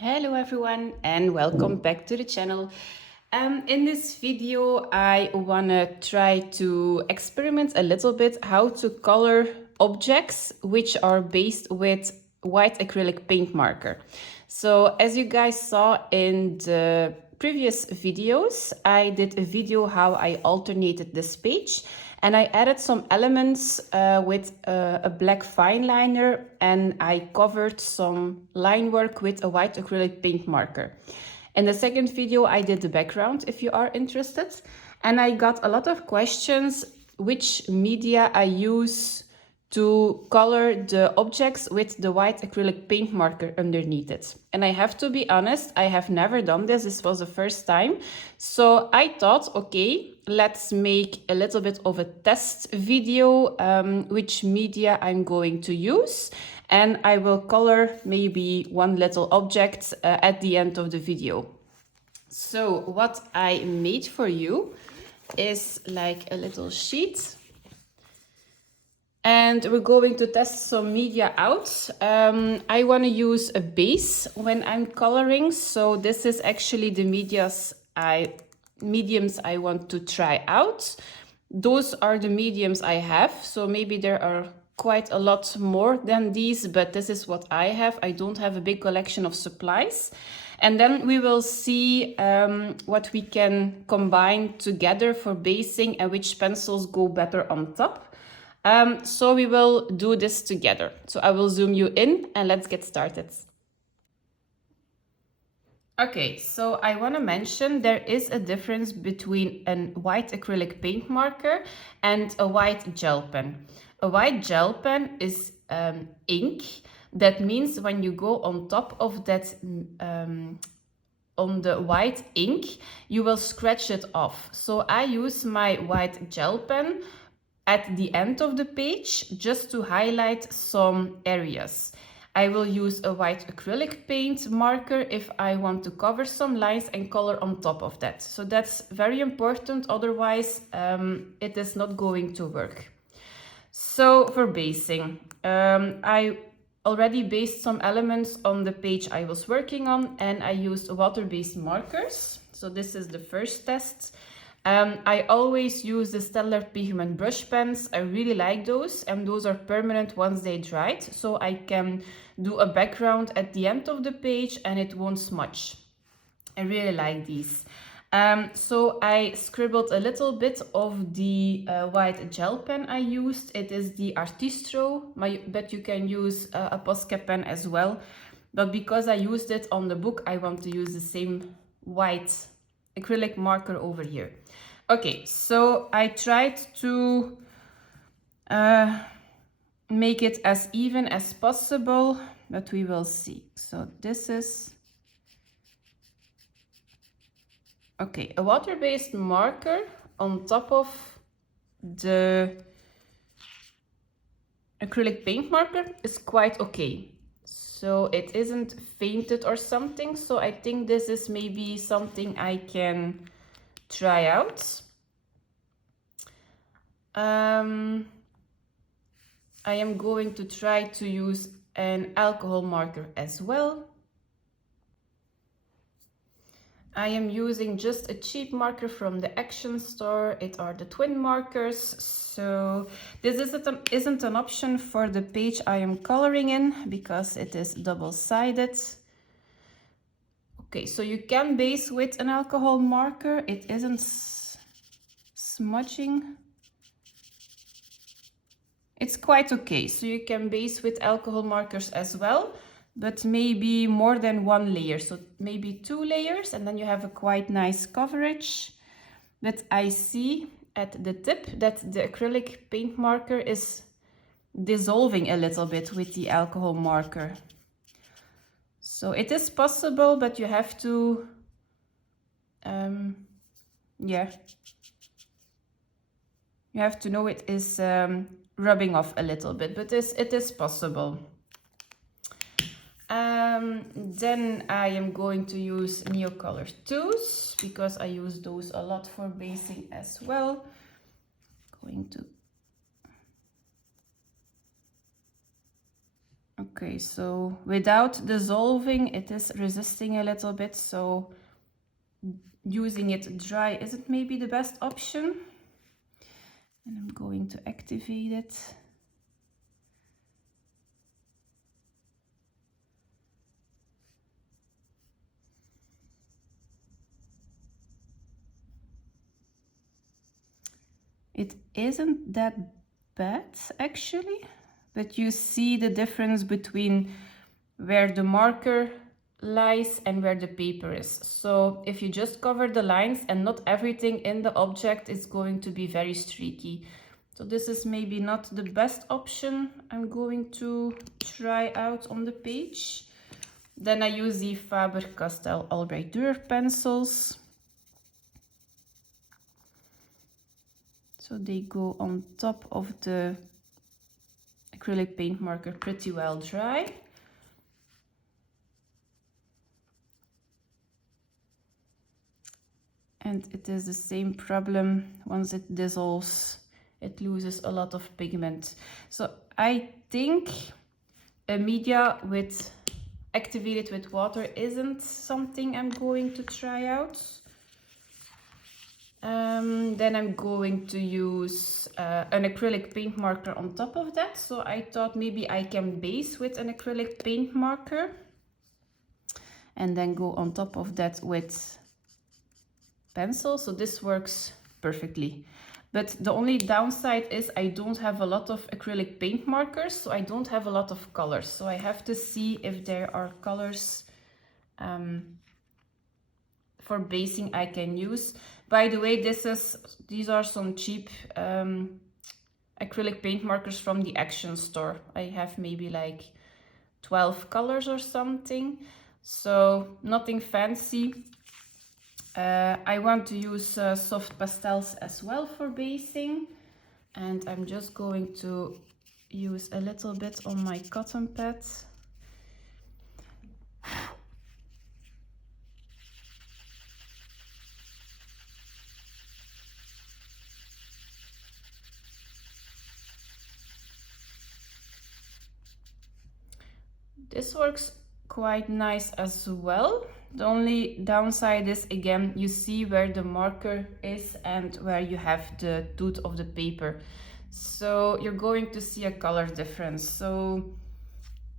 Hello everyone and welcome back to the channel. In this video I wanna try to experiment a little bit how to color objects which are based with white acrylic paint marker. So as you guys saw in the previous videos, I did a video how I alternated this page and I added some elements with a black fine liner, and I covered some line work with a white acrylic paint marker. In the second video I did the background if you are interested, and I got a lot of questions which media I use to color the objects with the white acrylic paint marker underneath it. And I have to be honest, I have never done this. This was the first time. So I thought, okay, let's make a little bit of a test video, which media I'm going to use. And I will color maybe one little object at the end of the video. So what I made for you is like a little sheet. And we're going to test some media out. I want to use a base when I'm coloring. So this is actually the mediums I want to try out. Those are the mediums I have. So maybe there are quite a lot more than these, but this is what I have. I don't have a big collection of supplies. And then we will see what we can combine together for basing and which pencils go better on top. So we will do this together. So I will zoom you in and let's get started. Okay, so I want to mention there is a difference between a white acrylic paint marker and a white gel pen. A white gel pen is ink. That means when you go on top of that, on the white ink, you will scratch it off. So I use my white gel pen at the end of the page just to highlight some areas. I will use a white acrylic paint marker if I want to cover some lines and color on top of that. So that's very important, otherwise it is not going to work. So for basing, I already based some elements on the page I was working on, and I used water-based markers. So this is the first test. I always use the Stellar Pigment brush pens. I really like those, and those are permanent once they dried, so I can do a background at the end of the page and it won't smudge. I really like these. So I scribbled a little bit of the white gel pen I used. It is the Artistro, but you can use a Posca pen as well. But because I used it on the book, I want to use the same white acrylic marker over here. Okay, so I tried to make it as even as possible, but we will see. So this is, okay, a water-based marker on top of the acrylic paint marker is quite okay. So it isn't fainted or something. So I think this is maybe something I can try out. I am going to try to use an alcohol marker as well. I am using just a cheap marker from the Action store. It are the twin markers. So this isn't an option for the page I am coloring in because it is double-sided. Okay, so you can base with an alcohol marker. It isn't smudging. It's quite okay. So you can base with alcohol markers as well, but maybe more than one layer. So maybe 2 layers, and then you have a quite nice coverage. But I see at the tip that the acrylic paint marker is dissolving a little bit with the alcohol marker. So it is possible, but you have to, yeah. You have to know it is rubbing off a little bit, but it is possible. Then I am going to use Neocolor 2s because I use those a lot for basing as well. Okay, so without dissolving, it is resisting a little bit, so using it dry isn't maybe the best option. And I'm going to activate it. It isn't that bad actually, but you see the difference between where the marker lies and where the paper is. So if you just cover the lines and not everything in the object is going to be very streaky. So this is maybe not the best option I'm going to try out on the page. Then I use the Faber-Castell Albright Durer pencils. So they go on top of the acrylic paint marker pretty well dry. And it is the same problem. Once it dissolves, it loses a lot of pigment. So I think a media with activated with water isn't something I'm going to try out. Then I'm going to use an acrylic paint marker on top of that. So I thought maybe I can base with an acrylic paint marker and then go on top of that with pencil. So this works perfectly. But the only downside is I don't have a lot of acrylic paint markers, so I don't have a lot of colors. So I have to see if there are colors for basing I can use. By the way, these are some cheap acrylic paint markers from the Action store. I have maybe like 12 colors or something, so nothing fancy. I want to use soft pastels as well for basing, and I'm just going to use a little bit on my cotton pad. This works quite nice as well. The only downside is, again, you see where the marker is and where you have the tooth of the paper. So you're going to see a color difference. So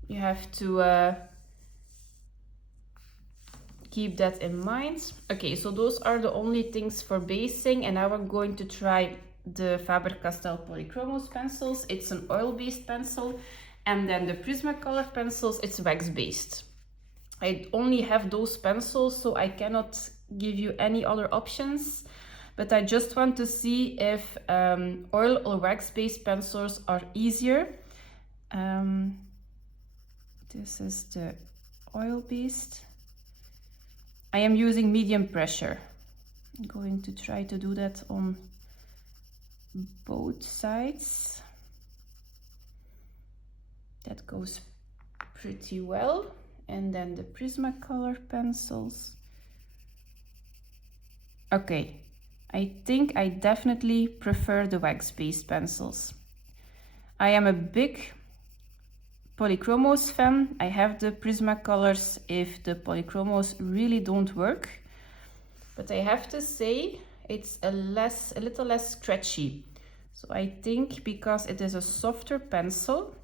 you have to keep that in mind. Okay, so those are the only things for basing, and now I'm going to try the Faber-Castell Polychromos pencils. It's an oil-based pencil. And then the Prismacolor pencils, it's wax-based. I only have those pencils, so I cannot give you any other options. But I just want to see if oil or wax-based pencils are easier. This is the oil-based. I am using medium pressure. I'm going to try to do that on both sides. That goes pretty well. And then the Prismacolor pencils. Okay, I think I definitely prefer the wax-based pencils. I am a big Polychromos fan. I have the Prismacolors if the Polychromos really don't work. But I have to say it's a little less scratchy. So I think because it is a softer pencil,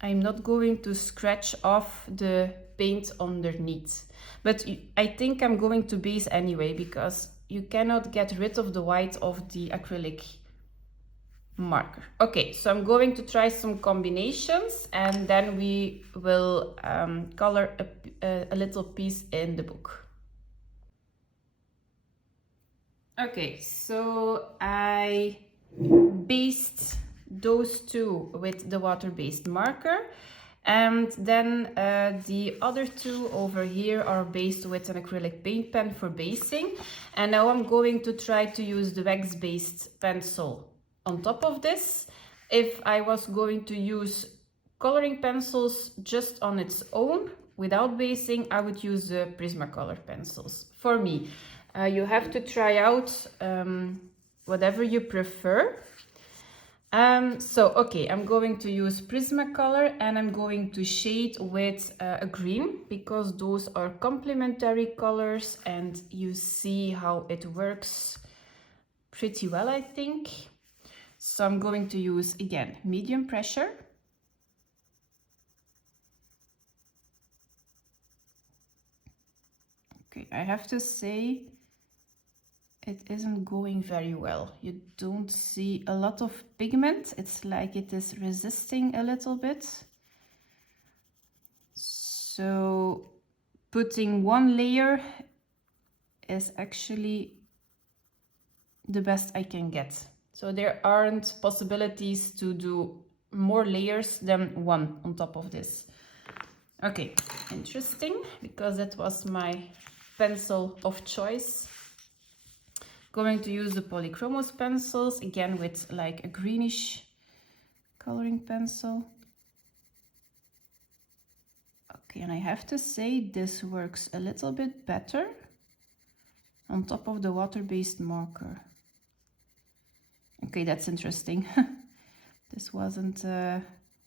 I'm not going to scratch off the paint underneath. But I think I'm going to base anyway, because you cannot get rid of the white of the acrylic marker. Okay, so I'm going to try some combinations, and then we will color a little piece in the book. Okay, so I based those two with the water-based marker, and then the other two over here are based with an acrylic paint pen for basing. And now I'm going to try to use the wax-based pencil on top of this. If I was going to use coloring pencils just on its own without basing, I would use the Prismacolor pencils. For me, you have to try out whatever you prefer. Okay, I'm going to use Prismacolor and I'm going to shade with a green because those are complementary colors and you see how it works pretty well, I think. So I'm going to use, again, medium pressure. Okay, I have to say it isn't going very well. You don't see a lot of pigment. It's like it is resisting a little bit. So putting one layer is actually the best I can get. So there aren't possibilities to do more layers than one on top of this. Okay, interesting, because that was my pencil of choice. Going to use the Polychromos pencils, again with like a greenish coloring pencil. Okay, and I have to say this works a little bit better on top of the water-based marker. Okay, that's interesting. This wasn't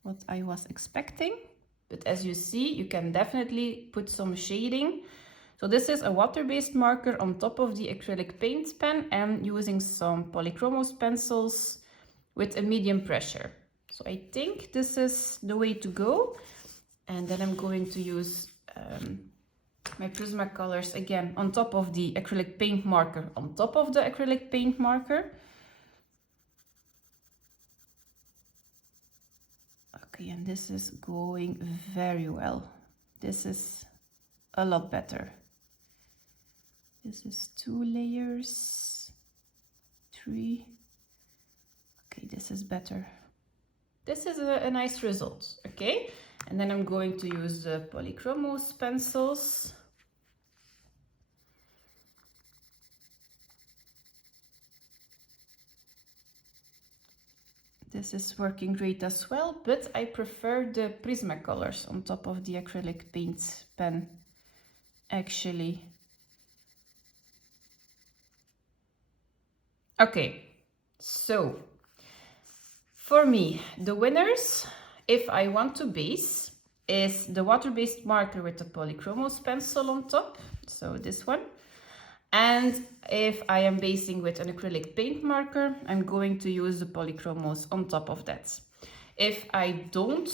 what I was expecting, but as you see, you can definitely put some shading. So this is a water-based marker on top of the acrylic paint pen and using some Polychromos pencils with a medium pressure. So I think this is the way to go. And then I'm going to use my Prismacolors again on top of the acrylic paint marker, on top of the acrylic paint marker. Okay, and this is going very well. This is a lot better. This is 2 layers, 3. Okay, this is better. This is a nice result, okay? And then I'm going to use the Polychromos pencils. This is working great as well, but I prefer the Prismacolors on top of the acrylic paint pen, actually. Okay, so for me, the winners, if I want to base, is the water-based marker with the Polychromos pencil on top, so this one. And if I am basing with an acrylic paint marker, I'm going to use the Polychromos on top of that. If I don't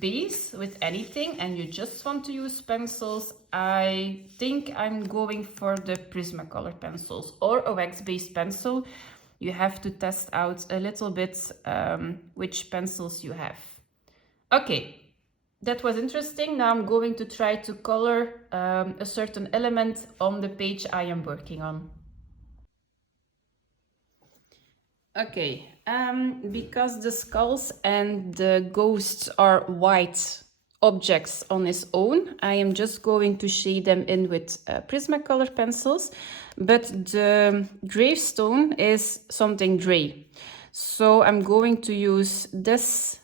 base with anything and you just want to use pencils, I think I'm going for the Prismacolor pencils or a wax-based pencil. You have to test out a little bit which pencils you have. Okay. That was interesting. Now I'm going to try to color a certain element on the page I am working on. Okay, because the skulls and the ghosts are white objects on its own, I am just going to shade them in with Prismacolor pencils, but the gravestone is something gray. So I'm going to use this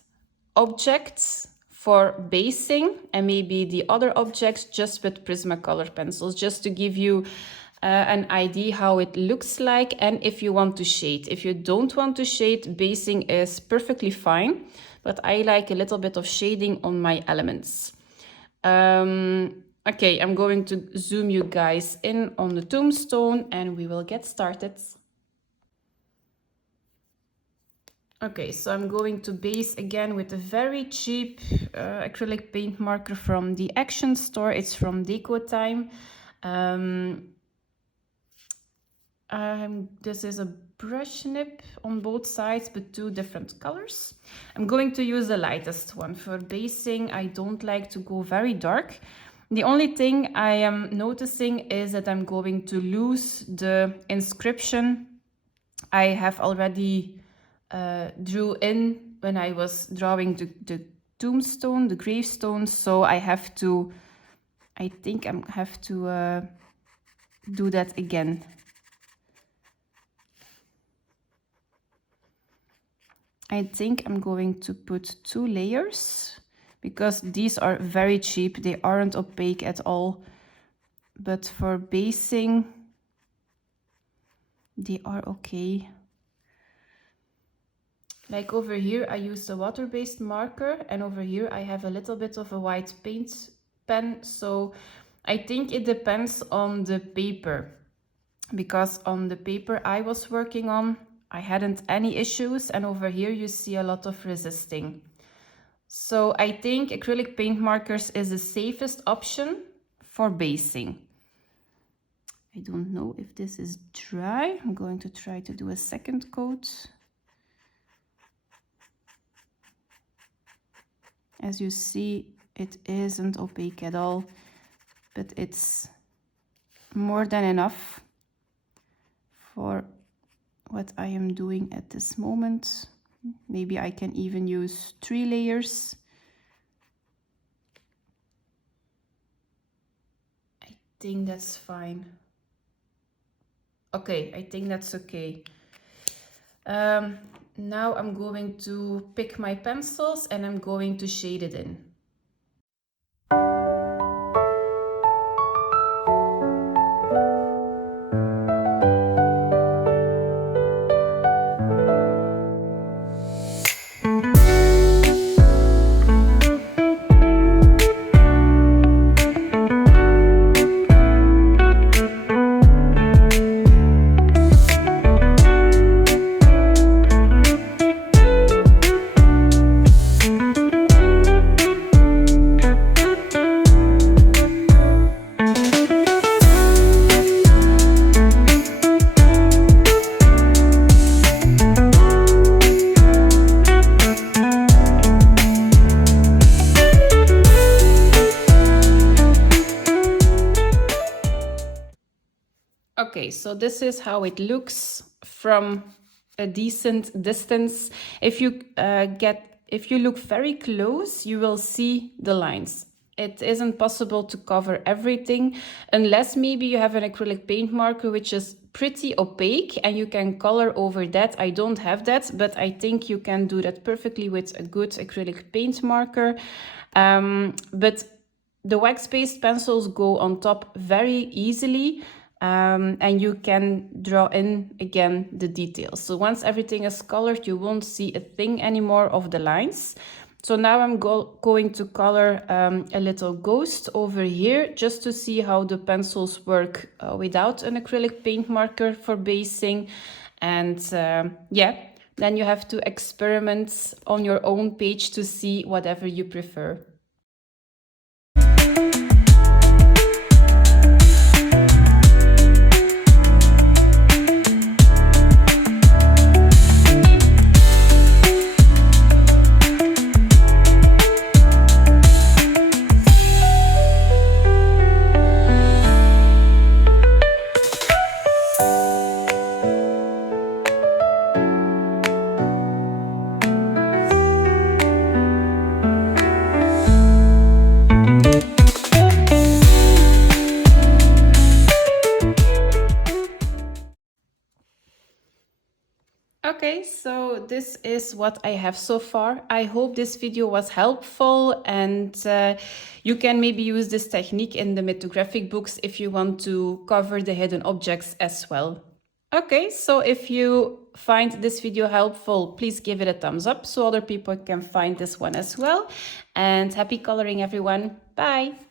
object for basing and maybe the other objects just with Prismacolor pencils, just to give you an idea how it looks like and if you want to shade. If you don't want to shade, basing is perfectly fine, but I like a little bit of shading on my elements. Okay, I'm going to zoom you guys in on the tombstone and we will get started. Okay, so I'm going to base again with a very cheap acrylic paint marker from the Action store. It's from Deco Time. This is a brush nib on both sides, but 2 different colors. I'm going to use the lightest one. For basing, I don't like to go very dark. The only thing I am noticing is that I'm going to lose the inscription I have already drew in when I was drawing the tombstone, the gravestone, so I think I have to do that again. I think I'm going to put 2 layers because these are very cheap, they aren't opaque at all, but for basing they are okay. Like over here, I used a water-based marker, and over here I have a little bit of a white paint pen. So I think it depends on the paper, because on the paper I was working on, I hadn't any issues, and over here you see a lot of resisting. So I think acrylic paint markers is the safest option for basing. I don't know if this is dry. I'm going to try to do a second coat. As you see, it isn't opaque at all, but it's more than enough for what I am doing at this moment. Maybe I can even use 3 layers. I think that's fine. Okay, I think that's okay. Now I'm going to pick my pencils and I'm going to shade it in. Okay, so this is how it looks from a decent distance. If you look very close, you will see the lines. It isn't possible to cover everything unless maybe you have an acrylic paint marker which is pretty opaque and you can color over that. I don't have that, but I think you can do that perfectly with a good acrylic paint marker. But the wax-based pencils go on top very easily. And you can draw in again the details. So once everything is colored, you won't see a thing anymore of the lines. So now I'm going to color a little ghost over here just to see how the pencils work without an acrylic paint marker for basing. And yeah, then you have to experiment on your own page to see whatever you prefer. Okay, so this is what I have so far. I hope this video was helpful, and you can maybe use this technique in the mythographic books if you want to cover the hidden objects as well. Okay, so if you find this video helpful, please give it a thumbs up so other people can find this one as well. And happy coloring, everyone. Bye!